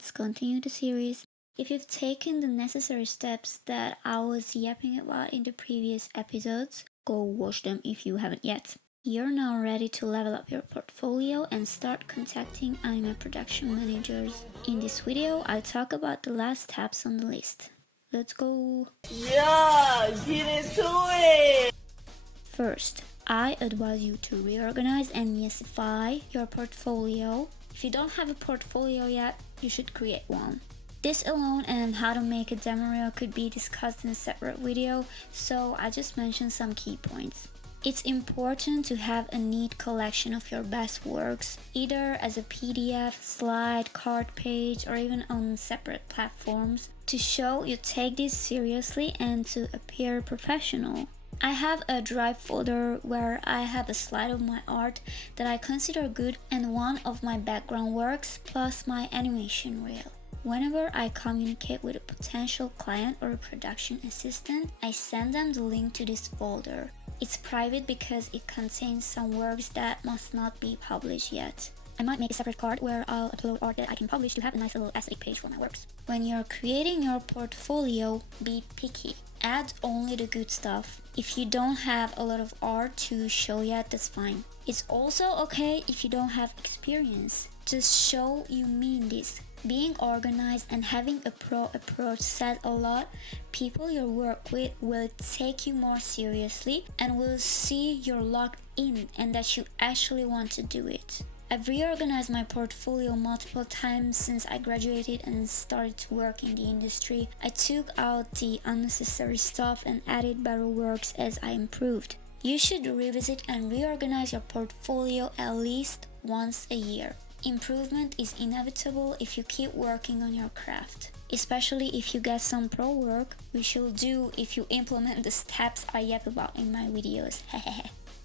let's continue the series. If you've taken the necessary steps that I was yapping about in the previous episodes, go watch them if you haven't yet. You're now ready to level up your portfolio and start contacting anime production managers. In this video, I'll talk about the last steps on the list. Let's go! Yeah, get into it! First, I advise you to reorganize and yesify your portfolio. If you don't have a portfolio yet, you should create one. This alone and how to make a demo reel could be discussed in a separate video, so I just mentioned some key points. It's important to have a neat collection of your best works, either as a PDF, slide, card page, or even on separate platforms, to show you take this seriously and to appear professional. I have a drive folder where I have a slide of my art that I consider good and one of my background works plus my animation reel. Whenever I communicate with a potential client or a production assistant, I send them the link to this folder. It's private because it contains some works that must not be published yet. I might make a separate card where I'll upload art that I can publish to have a nice little aesthetic page for my works. When you're creating your portfolio, be picky. Add only the good stuff. If you don't have a lot of art to show yet, that's fine. It's also okay if you don't have experience. Just show you mean this. Being organized and having a pro approach says a lot. People you work with will take you more seriously and will see you're locked in and that you actually want to do it. I've reorganized my portfolio multiple times since I graduated and started to work in the industry. I took out the unnecessary stuff and added better works as I improved. You should revisit and reorganize your portfolio at least once a year. Improvement is inevitable if you keep working on your craft, especially if you get some pro work, which you'll do if you implement the steps I yap about in my videos.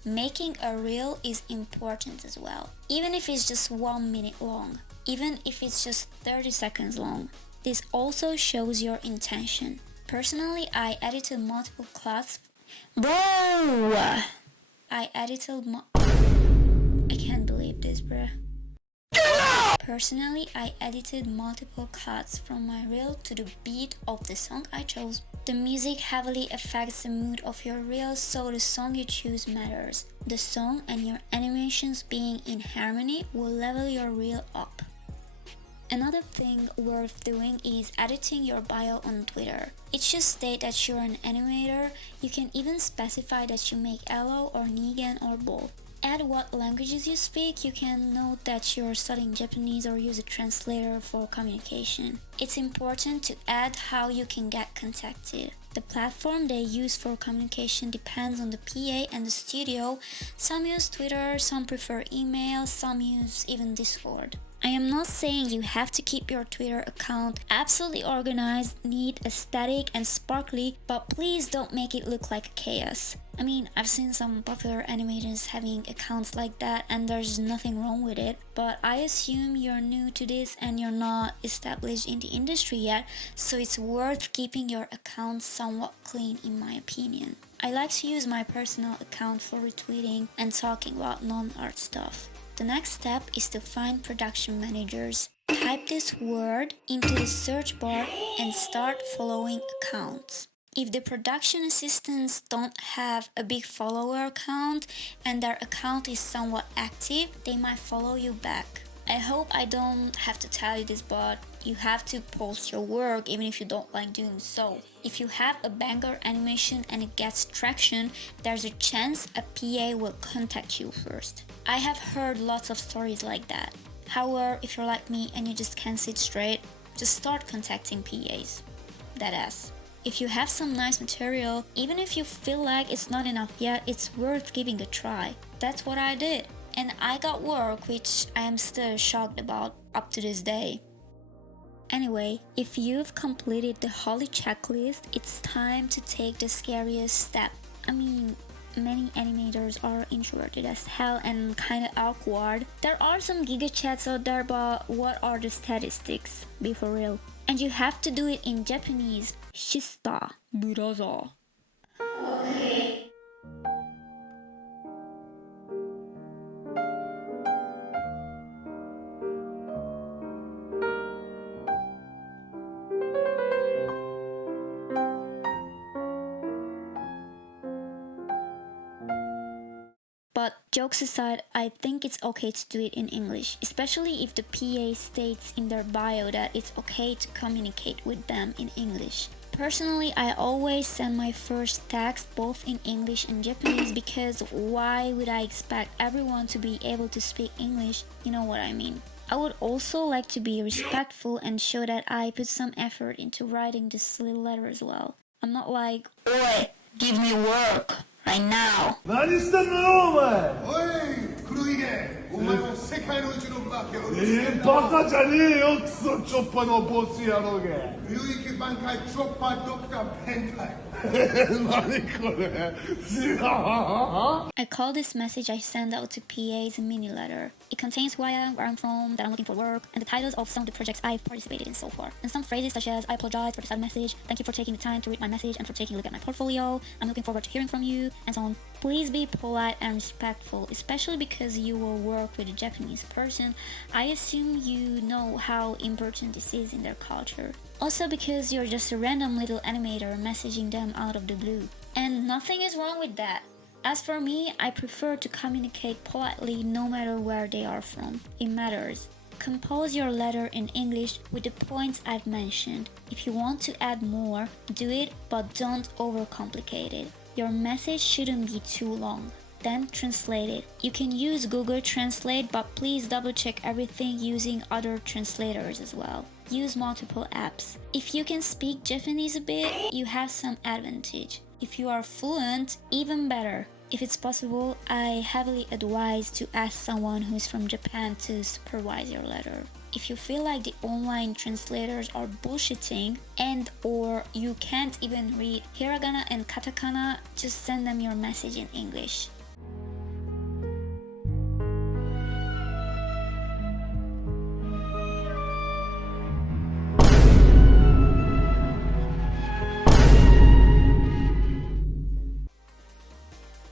Making a reel is important as well, even if it's just 1 minute long, even if it's just 30 seconds long. This also shows your intention. Personally, I edited multiple cuts. I can't believe this, bruh. Personally, I edited multiple cuts from my reel to the beat of the song I chose. The music heavily affects the mood of your reel, so the song you choose matters. The song and your animations being in harmony will level your reel up. Another thing worth doing is editing your bio on Twitter. It should state that you're an animator. You can even specify that you make Elo or Nigan or both. Add what languages you speak. You can note that you're studying Japanese or use a translator for communication. It's important to add how you can get contacted. The platform they use for communication depends on the PA and the studio. Some use Twitter, some prefer email, some use even Discord. I am not saying you have to keep your Twitter account absolutely organized, neat, aesthetic, and sparkly, but please don't make it look like chaos. I mean, I've seen some popular animators having accounts like that and there's nothing wrong with it, but I assume you're new to this and you're not established in the industry yet, so it's worth keeping your account somewhat clean in my opinion. I like to use my personal account for retweeting and talking about non-art stuff. The next step is to find production managers. Type this word into the search bar and start following accounts. If the production assistants don't have a big follower count and their account is somewhat active, they might follow you back. I hope I don't have to tell you this, but you have to post your work even if you don't like doing so. If you have a banger animation and it gets traction, there's a chance a PA will contact you first. I have heard lots of stories like that. However, if you're like me and you just can't sit straight, just start contacting PAs. Deadass. If you have some nice material, even if you feel like it's not enough yet, it's worth giving a try. That's what I did. And I got work which I am still shocked about up to this day. Anyway, if you've completed the holy checklist, it's time to take the scariest step. I mean, many animators are introverted as hell and kinda awkward. There are some giga chats out there, but what are the statistics? Be for real. And you have to do it in Japanese. Shista. Buraza. Okay. Jokes aside, I think it's okay to do it in English, especially if the PA states in their bio that it's okay to communicate with them in English. Personally, I always send my first text both in English and Japanese because why would I expect everyone to be able to speak English? You know what I mean. I would also like to be respectful and show that I put some effort into writing this little letter as well. I'm not like, "Oi, give me work right now." 何してんのよお前おい黒ひげお前は世界のうちのバカをバカじゃねえよクソチョッパのボス野郎が流域挽回チョッパードクター変態何これ I call this message I send out to PAs a mini letter. It contains who I am, where I'm from, that I'm looking for work, and the titles of some of the projects I've participated in so far. And some phrases such as, I apologize for the sad message, thank you for taking the time to read my message and for taking a look at my portfolio, I'm looking forward to hearing from you, and so on. Please be polite and respectful, especially because you will work with a Japanese person. I assume you know how important this is in their culture. Also because you're just a random little animator messaging them out of the blue. And nothing is wrong with that. As for me, I prefer to communicate politely no matter where they are from. It matters. Compose your letter in English with the points I've mentioned. If you want to add more, do it, but don't overcomplicate it. Your message shouldn't be too long. Then translate it. You can use Google Translate, but please double check everything using other translators as well. Use multiple apps. If you can speak Japanese a bit, you have some advantage. If you are fluent, even better. If it's possible, I heavily advise to ask someone who's from Japan to supervise your letter. If you feel like the online translators are bullshitting and or you can't even read hiragana and katakana, just send them your message in English.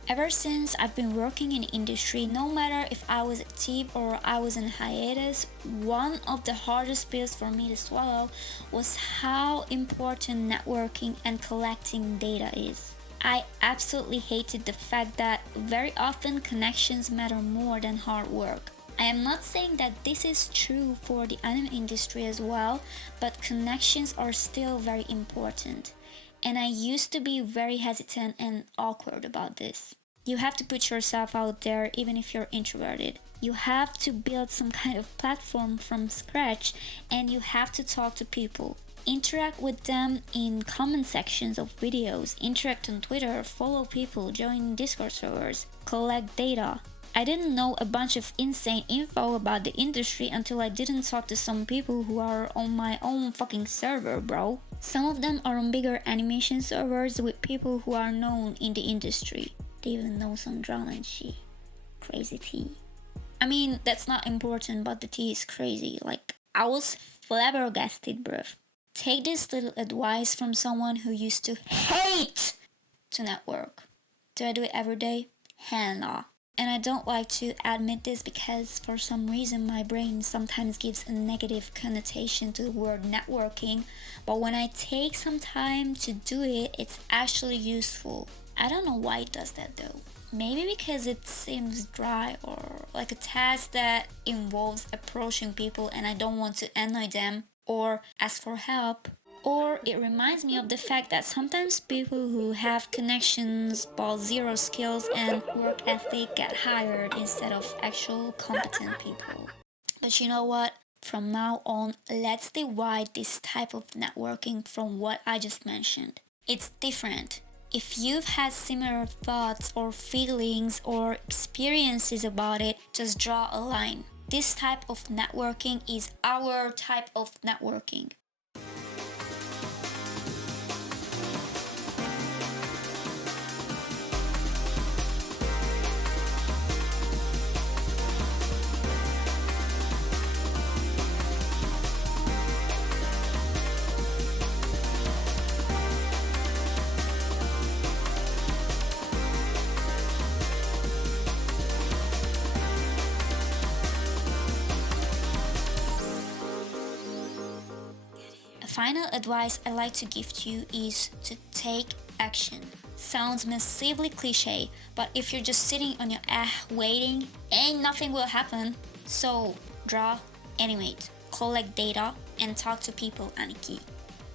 Ever since I've been working in the industry, no matter if I was active or I was in hiatus, one of the hardest pills for me to swallow was how important networking and collecting data is. I absolutely hated the fact that very often connections matter more than hard work. I am not saying that this is true for the anime industry as well, but connections are still very important. And I used to be very hesitant and awkward about this. You have to put yourself out there even if you're introverted. You have to build some kind of platform from scratch and you have to talk to people. Interact with them in comment sections of videos, interact on Twitter, follow people, join Discord servers, collect data. I didn't know a bunch of insane info about the industry until I didn't talk to some people who are on my own fucking server, bro. Some of them are on bigger animation servers with people who are known in the industry. They even know some drama and shit. Crazy tea. I mean, that's not important, but the tea is crazy. Like, I was flabbergasted, bruv. Take this little advice from someone who used to hate to network. Do I do it every day? Hell no. And I don't like to admit this because for some reason my brain sometimes gives a negative connotation to the word networking, but when I take some time to do it, it's actually useful. I don't know why it does that though. Maybe because it seems dry or like a task that involves approaching people and I don't want to annoy them or ask for help. Or it reminds me of the fact that sometimes people who have connections but zero skills and work ethic get hired instead of actual competent people. But you know what? From now on, let's divide this type of networking from what I just mentioned. It's different. If you've had similar thoughts or feelings or experiences about it, just draw a line. This type of networking is our type of networking. Final advice I like to give to you is to take action. sounds massively cliche, but if you're just sitting on your waiting, ain't nothing will happen. So draw, animate, collect data, and talk to people and key.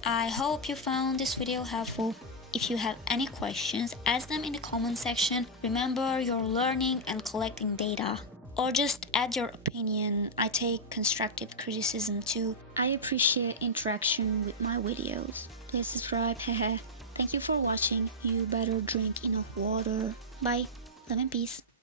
I hope you found this video helpful. If you have any questions, ask them in the comment section. Remember, you're learning and collecting data. Or just add your opinion. I take constructive criticism too. I appreciate interaction with my videos. Please subscribe. Thank you for watching. You better drink enough water. Bye. Love and peace.